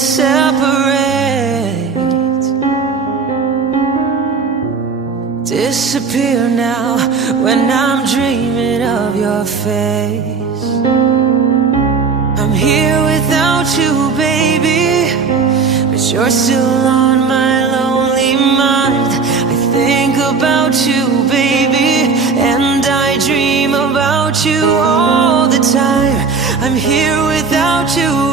separate, disappear now when I'm dreaming of your face. I'm here without you, baby, but you're still on my lonely mind. I think about you, baby, and I dream about you all the time. I'm here without you,